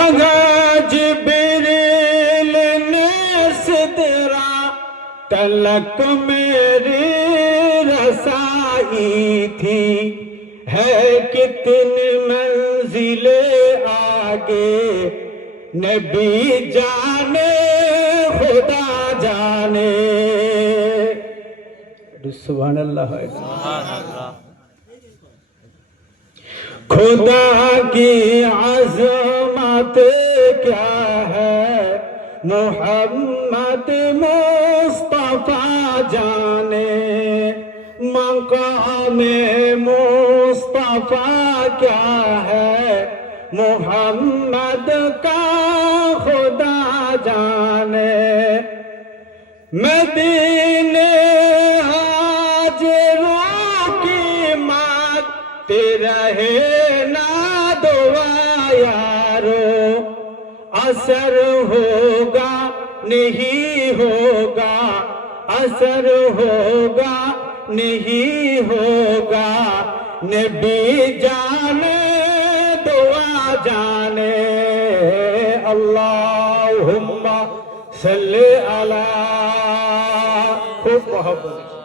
کہا جبریل نے سدرہ تلک میری رسائی تھی، ہے کتنی منزلیں آگے نبی جانے خدا جانے۔ سبحان اللہ، خدا کی عظمت کیا ہے محمد مصطفیٰ جانے، مقام مصطفیٰ کیا ہے محمد کا خدا جانے۔ مدینے ہاجروں کی مانگتے رہے نا دعا یارو، اثر ہوگا نہیں ہوگا، اثر ہوگا نہیں ہوگا، نبی جانے دعا جانے۔ اللہم صلی علی، خوب محبت